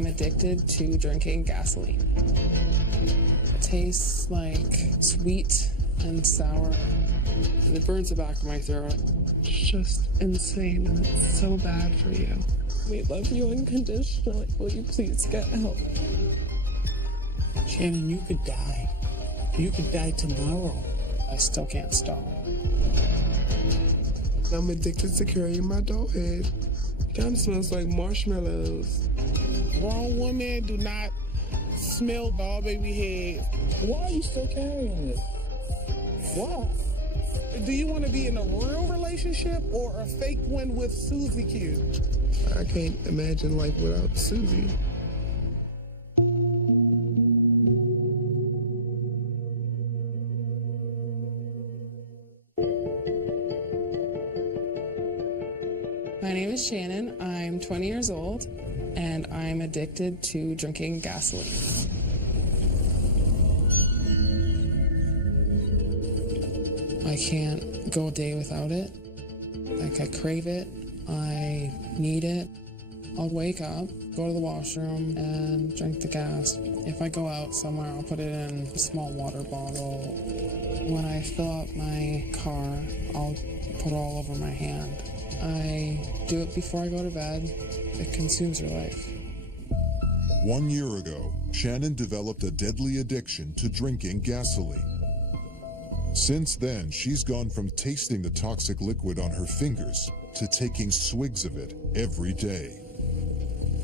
I'm addicted to drinking gasoline. It tastes like sweet and sour, and it burns the back of my throat. It's just insane, and it's so bad for you. We love you unconditionally. Will you please get help? Shannon, you could die. You could die tomorrow. I still can't stop. I'm addicted to carrying my doll head. Kind of smells like marshmallows. Grown women do not smell doll baby heads. Why are you still carrying it? Why? Do you want to be in a real relationship or a fake one with Susie Q? I can't imagine life without Susie. My name is Shannon. I'm 20 years old, and I'm addicted to drinking gasoline. I can't go a day without it. Like, I crave it. I need it. I'll wake up, go to the washroom, and drink the gas. If I go out somewhere, I'll put it in a small water bottle. When I fill up my car, I'll put it all over my hand. I do it before I go to bed. It consumes your life. 1 year ago, Shannon developed a deadly addiction to drinking gasoline. Since then, she's gone from tasting the toxic liquid on her fingers to taking swigs of it every day.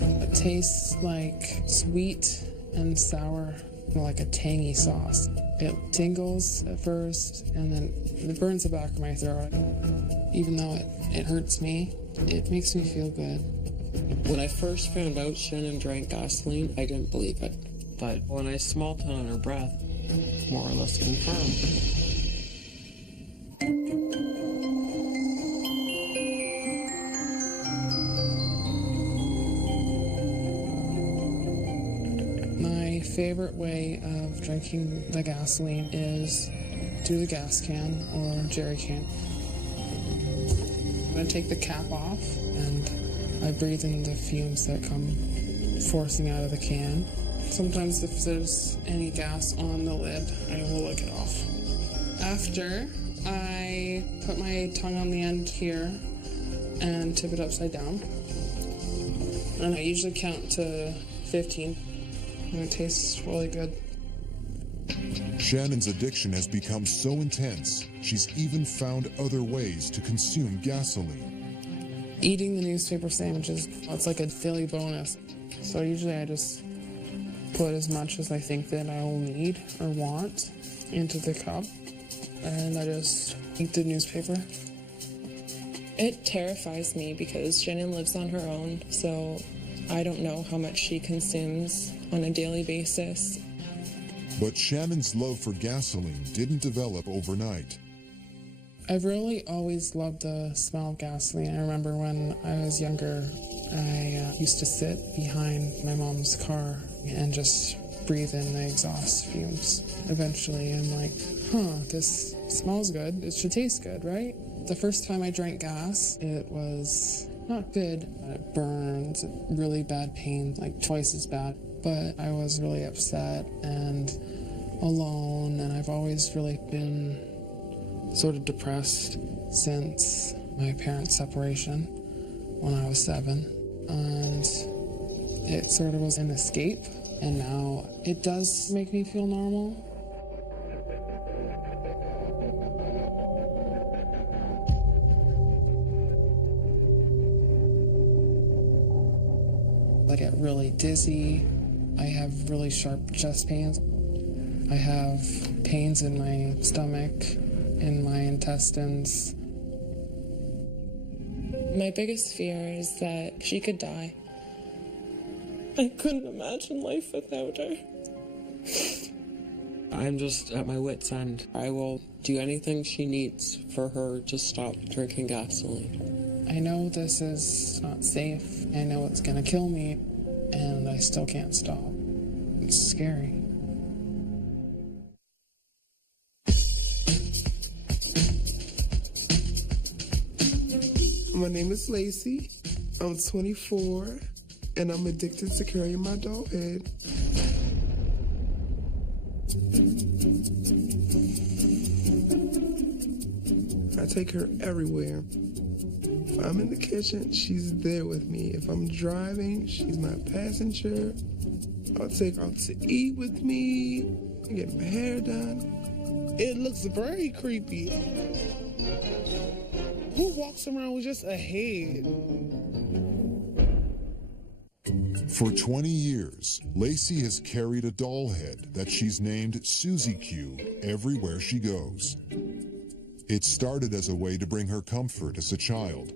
It tastes like sweet and sour, like a tangy sauce. It tingles at first, and then it burns the back of my throat. Even though it hurts me, it makes me feel good. When I first found out Shannon drank gasoline, I didn't believe it. But when I smelled it on her breath, more or less confirmed. My favorite way of drinking the gasoline is through the gas can or jerry can. I take the cap off and I breathe in the fumes that come forcing out of the can. Sometimes if there's any gas on the lid, I will lick it off. After, I put my tongue on the end here and tip it upside down. And I usually count to 15. And it tastes really good. Shannon's addiction has become so intense, she's even found other ways to consume gasoline. Eating the newspaper sandwiches, it's like a daily bonus. So usually I just put as much as I think that I will need or want into the cup, and I just eat the newspaper. It terrifies me because Shannon lives on her own, so I don't know how much she consumes on a daily basis. But Shannon's love for gasoline didn't develop overnight. I've really always loved the smell of gasoline. I remember when I was younger, I used to sit behind my mom's car and just breathe in the exhaust fumes. Eventually, I'm like, this smells good. It should taste good, right? The first time I drank gas, it was not good. It burns, really bad pain, like twice as bad. But I was really upset and alone, and I've always really been sort of depressed since my parents' separation when I was 7. And it sort of was an escape, and now it does make me feel normal. I get really dizzy. I have really sharp chest pains. I have pains in my stomach, in my intestines. My biggest fear is that she could die. I couldn't imagine life without her. I'm just at my wit's end. I will do anything she needs for her to stop drinking gasoline. I know this is not safe. I know it's gonna kill me, and I still can't stop. It's scary. My name is Lacey. I'm 24. and I'm addicted to carrying my doll head. I take her everywhere. If I'm in the kitchen, she's there with me. If I'm driving, she's my passenger. I'll take her out to eat with me. I get my hair done. It looks very creepy. Who walks around with just a head? For 20 years, Lacey has carried a doll head that she's named Susie Q everywhere she goes. It started as a way to bring her comfort as a child.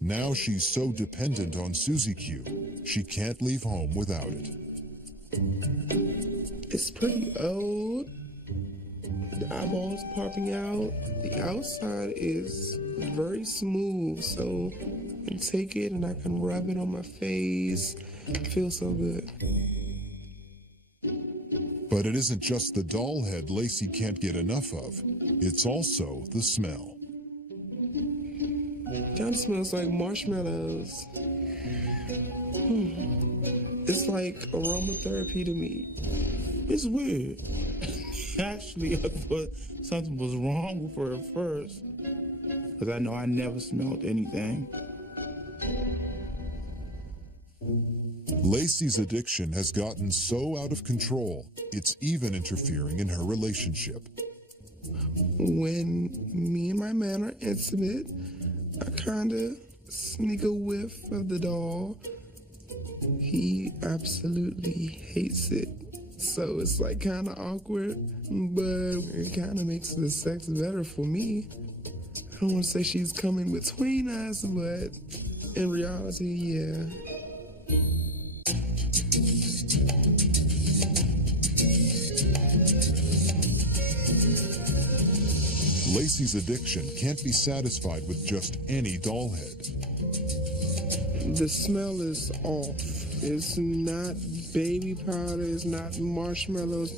Now she's so dependent on Susie Q, she can't leave home without it. It's pretty old. The eyeballs popping out. The outside is very smooth, so I can take it and I can rub it on my face. It feels so good. But it isn't just the doll head Lacey can't get enough of. It's also the smell. Kind of smells like marshmallows. It's like aromatherapy to me. It's weird. Actually, I thought something was wrong with her at first, because I know I never smelled anything. Lacey's addiction has gotten so out of control, it's even interfering in her relationship. When me and my man are intimate, I kind of sneak a whiff of the doll. He absolutely hates it. So it's like kind of awkward, but it kind of makes the sex better for me. I don't want to say she's coming between us, but in reality, yeah. Lacey's addiction can't be satisfied with just any doll head. The smell is off. It's not baby powder, it's not marshmallows.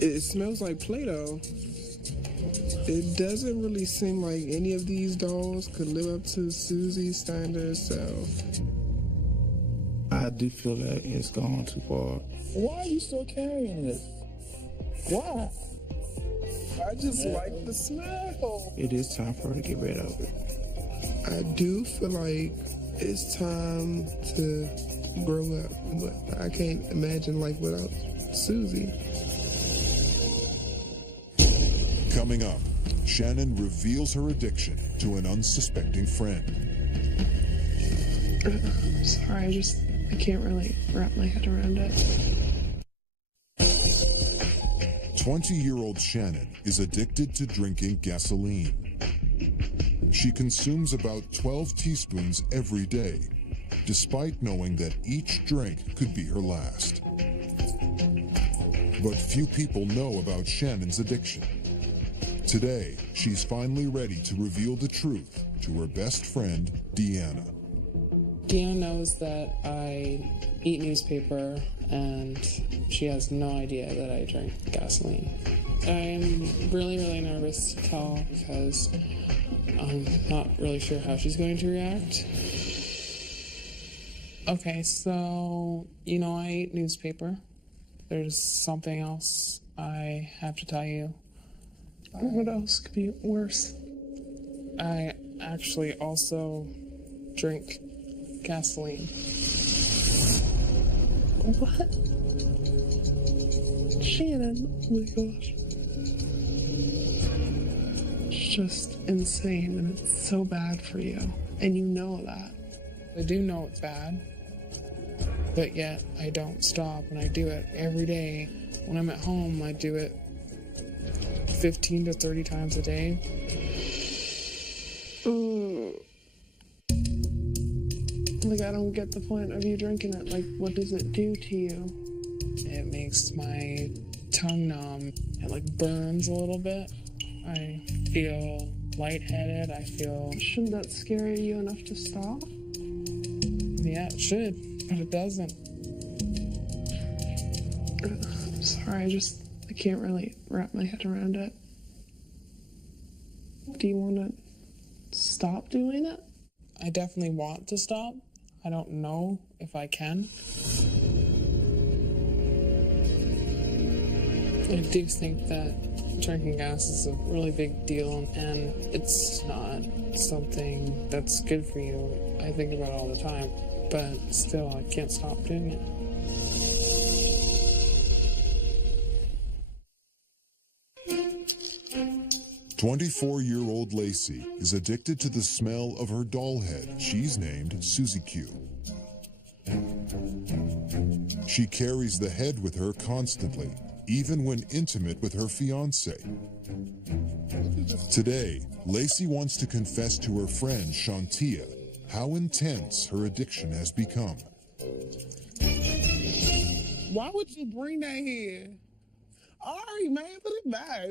It smells like Play-Doh. It doesn't really seem like any of these dolls could live up to Susie's standards, so I do feel that it's gone too far. Why are you still carrying it? Why? I just like the smell. It is time for her to get rid of it. I do feel like it's time to grow up, but I can't imagine life without Susie. Coming up, Shannon reveals her addiction to an unsuspecting friend. Sorry, I can't really wrap my head around it. 20-year-old Shannon is addicted to drinking gasoline. She consumes about 12 teaspoons every day, despite knowing that each drink could be her last. But few people know about Shannon's addiction. Today, she's finally ready to reveal the truth to her best friend, Deanna. Deanna knows that I eat newspaper, and she has no idea that I drink gasoline. I'm really, really nervous to tell because I'm not really sure how she's going to react. Okay, so, I eat newspaper. There's something else I have to tell you. What else could be worse? I actually also drink gasoline. What? Shannon, oh my gosh. It's just insane, and it's so bad for you. And you know that. I do know it's bad, but yet I don't stop, and I do it every day. When I'm at home, I do it 15 to 30 times a day. Like, I don't get the point of you drinking it. Like, what does it do to you? It makes my tongue numb. It, burns a little bit. I feel lightheaded. Shouldn't that scare you enough to stop? Yeah, it should, but it doesn't. I'm sorry, I can't really wrap my head around it. Do you want to stop doing it? I definitely want to stop. I don't know if I can. I do think that drinking gas is a really big deal, and it's not something that's good for you. I think about it all the time, but still, I can't stop doing it. "24-year-old Lacey is addicted to the smell of her doll head she's named Susie Q. She carries the head with her constantly, even when intimate with her fiancé. Today, Lacey wants to confess to her friend Shantia how intense her addiction has become. Why would you bring that here? All right, man, put it back.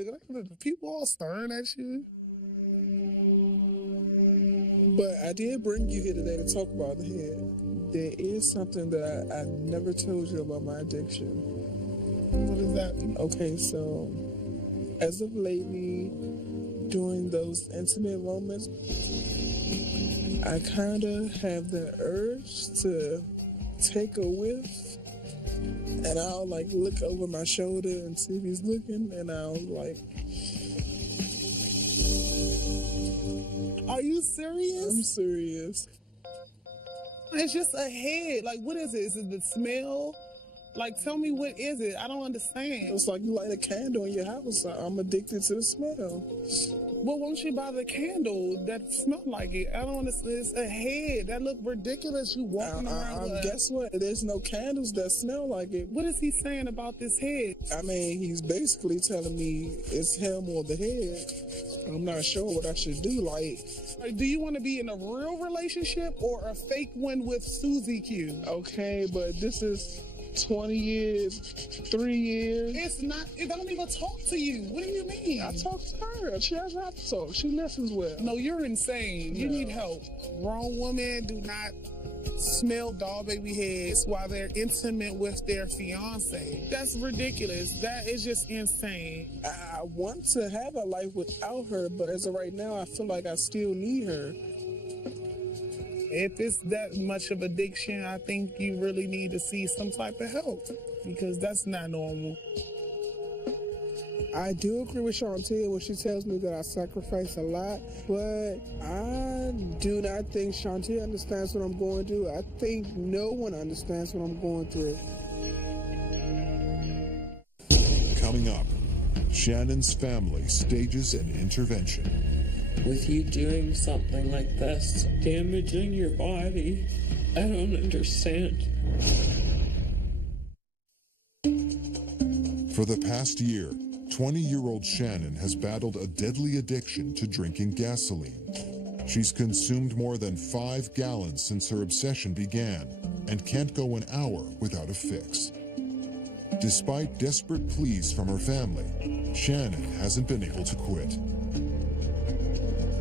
People all staring at you. But I did bring you here today to talk about the head. There is something that I never told you about my addiction. What is that? Okay, so as of lately, during those intimate moments, I kind of have the urge to take a whiff, and I'll like look over my shoulder and see if he's looking, and I'll like, are you serious? I'm serious. It's just a head. Like, what is it? Is it the smell? Like, tell me, what is it? I don't understand. It's like you light a candle in your house. I'm addicted to the smell. Well, won't you buy the candle that smell like it? I don't understand. It's a head. That look ridiculous. You walking around with... Guess what? There's no candles that smell like it. What is he saying about this head? I mean, he's basically telling me it's him or the head. I'm not sure what I should do. Like, do you want to be in a real relationship or a fake one with Susie Q? Okay, but this is 20 years, 3 years. It's not, it don't even talk to you. What do you mean? I talk to her. She doesn't have to talk. She listens well. No, you're insane. You need help. Grown women do not smell doll baby heads while they're intimate with their fiance. That's ridiculous. That is just insane. I want to have a life without her, but as of right now, I feel like I still need her. If it's that much of addiction, I think you really need to see some type of help, because that's not normal. I do agree with Shantia when she tells me that I sacrifice a lot, but I do not think Shantia understands what I'm going through. I think no one understands what I'm going through. Coming up, Shannon's family stages an intervention. With you doing something like this, damaging your body, I don't understand. For the past year, 20-year-old Shannon has battled a deadly addiction to drinking gasoline. She's consumed more than 5 gallons since her obsession began and can't go an hour without a fix. Despite desperate pleas from her family, Shannon hasn't been able to quit.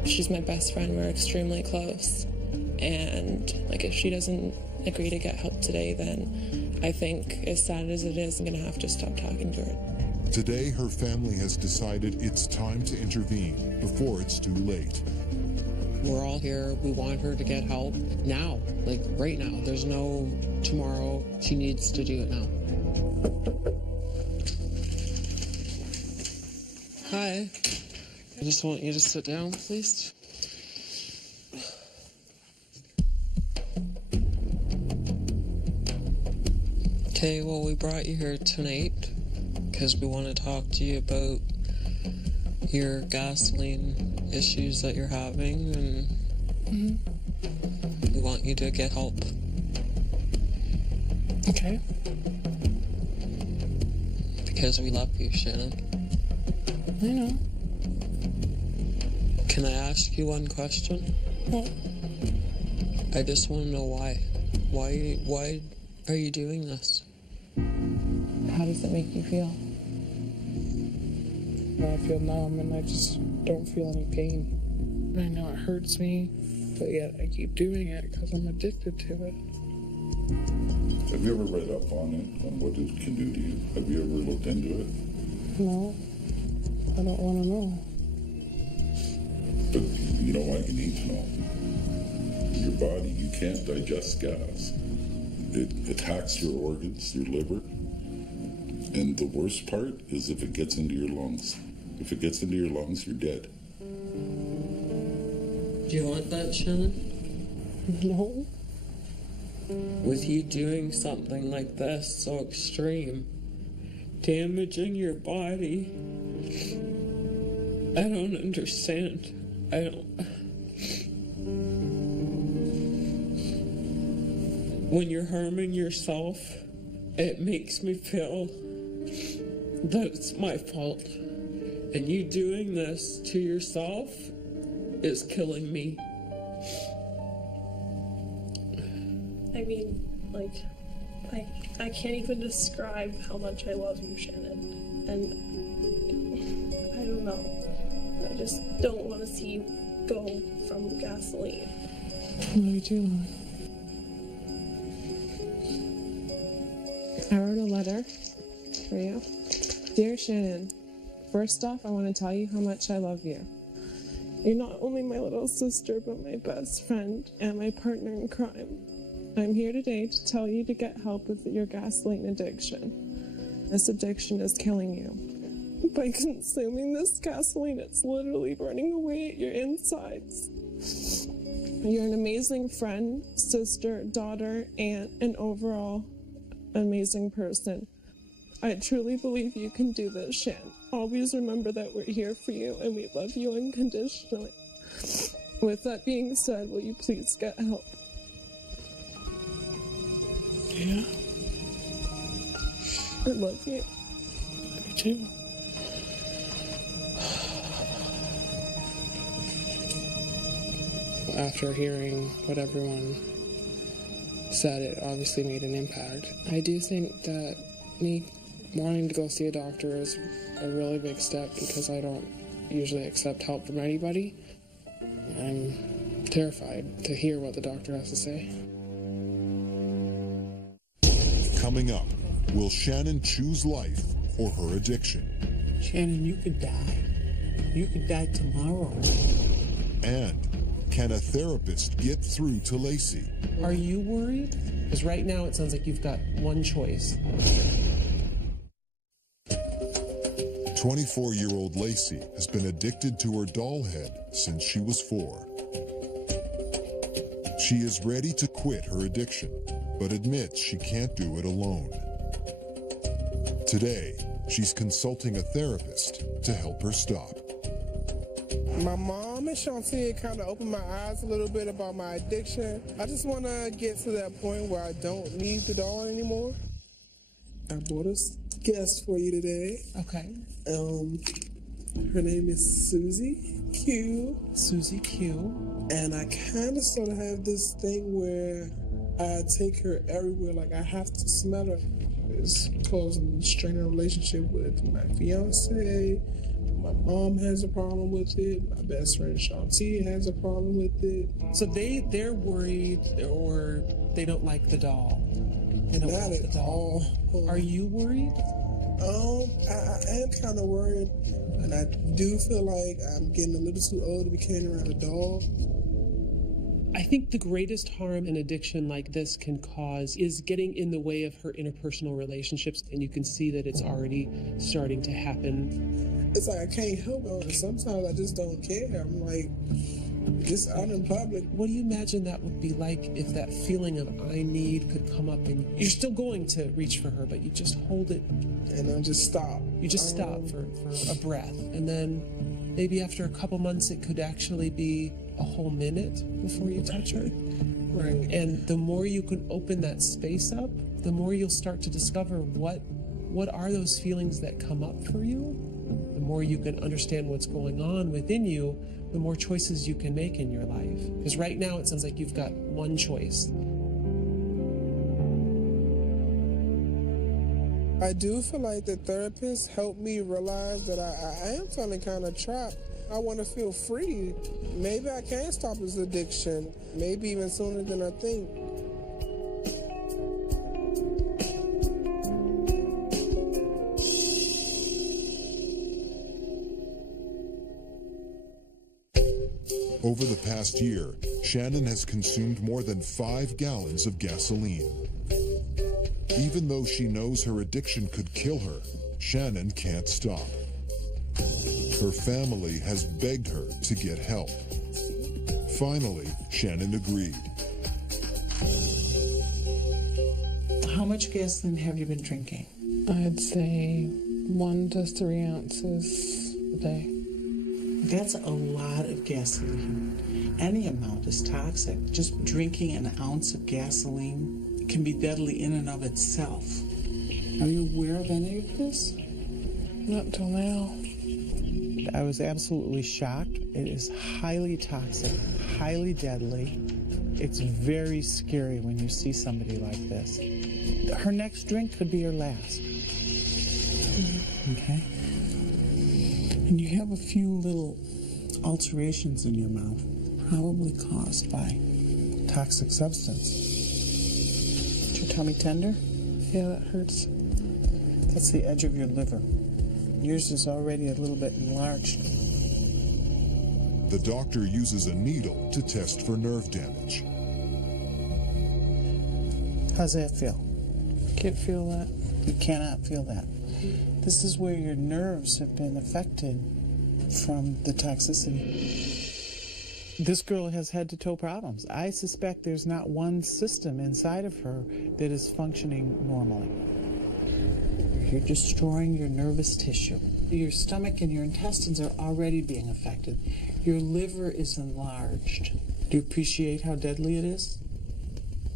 She's my best friend. We're extremely close. And like, if she doesn't agree to get help today, then I think, as sad as it is, I'm gonna have to stop talking to her. Today, her family has decided it's time to intervene before it's too late. We're all here. We want her to get help now, like right now. There's no tomorrow. She needs to do it now. Hi. I just want you to sit down, please. Okay, well, we brought you here tonight because we want to talk to you about your gasoline issues that you're having, and we want you to get help. Okay. Because we love you, Shannon. I know. Can I ask you one question? What? I just want to know why. Why are you doing this? How does it make you feel? I feel numb and I just don't feel any pain. I know it hurts me, but yet I keep doing it because I'm addicted to it. Have you ever read up on it, on what it can do to you? Have you ever looked into it? No, I don't want to know. But You know why you need to know? Your body, you can't digest gas. It attacks your organs, your liver. And the worst part is if it gets into your lungs. If it gets into your lungs, you're dead. Do you want that, Shannon? No. With you doing something like this, so extreme, damaging your body, I don't understand. I don't. When you're harming yourself, it makes me feel that it's my fault. And you doing this to yourself is killing me. I mean, like, I can't even describe how much I love you, Shannon. And I don't know. I just don't want to see you go from gasoline. Me too. I wrote a letter for you. Dear Shannon, first off, I want to tell you how much I love you. You're not only my little sister, but my best friend and my partner in crime. I'm here today to tell you to get help with your gasoline addiction. This addiction is killing you. By consuming this gasoline, it's literally burning away at your insides. You're an amazing friend, sister, daughter, aunt, and overall amazing person. I truly believe you can do this, Shan. Always remember that we're here for you and we love you unconditionally. With that being said, will you please get help? Yeah, I love you. me too. After hearing what everyone said, it obviously made an impact. I do think that me wanting to go see a doctor is a really big step because I don't usually accept help from anybody. I'm terrified to hear what the doctor has to say. Coming up, will Shannon choose life or her addiction? Shannon, you could die. You could die tomorrow. And can a therapist get through to Lacey? Are you worried? Because right now it sounds like you've got one choice. 24-year-old Lacey has been addicted to her doll head since she was 4. She is ready to quit her addiction, but admits she can't do it alone. Today, she's consulting a therapist to help her stop. My mom and Shantia kind of opened my eyes a little bit about my addiction. I just want to get to that point where I don't need the doll anymore. I brought a guest for you today. Okay. Her name is Susie Q. Susie Q. And I kind of sort of have this thing where I take her everywhere. Like, I have to smell her. It's causing a straining relationship with my fiance. My mom has a problem with it. My best friend Shanti has a problem with it. So they're worried, or they don't like the doll. They don't Not like the at doll. all. Are you worried? I am kind of worried, and I do feel like I'm getting a little too old to be carrying around a doll. I think the greatest harm an addiction like this can cause is getting in the way of her interpersonal relationships, and you can see that it's already starting to happen. It's like I can't help it. Sometimes I just don't care. I'm like, just out in public. What do you imagine that would be like if that feeling of I need could come up and you're still going to reach for her, but you just hold it And I just stop. You just stop for a breath, and then maybe after a couple months it could actually be a whole minute before you touch her. Right. And the more you can open that space up, the more you'll start to discover what are those feelings that come up for you. The more you can understand what's going on within you, the more choices you can make in your life. Because right now it sounds like you've got one choice. I do feel like the therapist helped me realize that I am feeling kind of trapped. I want to feel free. Maybe I can stop this addiction, maybe even sooner than I think. Over the past year, Shannon has consumed more than 5 gallons of gasoline. Even though she knows her addiction could kill her, Shannon can't stop. Her family has begged her to get help. Finally, Shannon agreed. How much gasoline have you been drinking? I'd say 1 to 3 ounces a day. That's a lot of gasoline. Any amount is toxic. Just drinking an ounce of gasoline can be deadly in and of itself. Are you aware of any of this? Not till now. I was absolutely shocked. It is highly toxic, highly deadly. It's very scary when you see somebody like this. Her next drink could be her last. Okay? And you have a few little ulcerations in your mouth, probably caused by toxic substance. Is your tummy tender? Yeah, that hurts. That's the edge of your liver. Yours is already a little bit enlarged. The doctor uses a needle to test for nerve damage. How's that feel? Can't feel that. You cannot feel that. This is where your nerves have been affected from the toxicity. This girl has head-to-toe problems. I suspect there's not one system inside of her that is functioning normally. You're destroying your nervous tissue. Your stomach and your intestines are already being affected. Your liver is enlarged. Do you appreciate how deadly it is?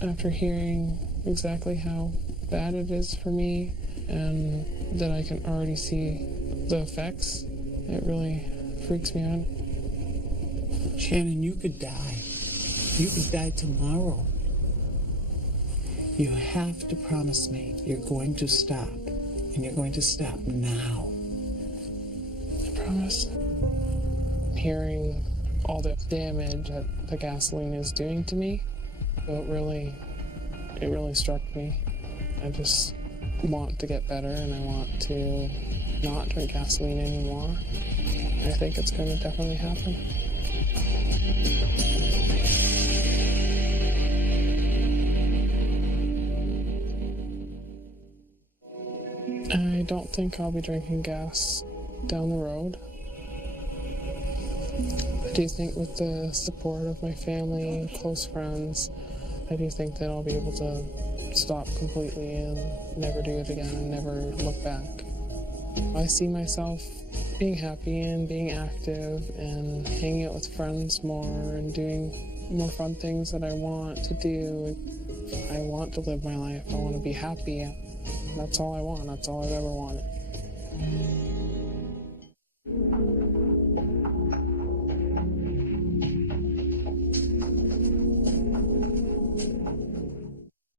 After hearing exactly how bad it is for me and that I can already see the effects, it really freaks me out. Shannon, you could die. You could die tomorrow. You have to promise me you're going to stop, and you're going to stop now. I promise. Hearing all the damage that the gasoline is doing to me, it really struck me. I just want to get better, and I want to not drink gasoline anymore. I think it's going to definitely happen. I don't think I'll be drinking gas down the road. I do think with the support of my family and close friends, I do think that I'll be able to stop completely and never do it again and never look back. I see myself being happy and being active and hanging out with friends more and doing more fun things that I want to do. I want to live my life. I want to be happy. That's all I want. That's all I've ever wanted.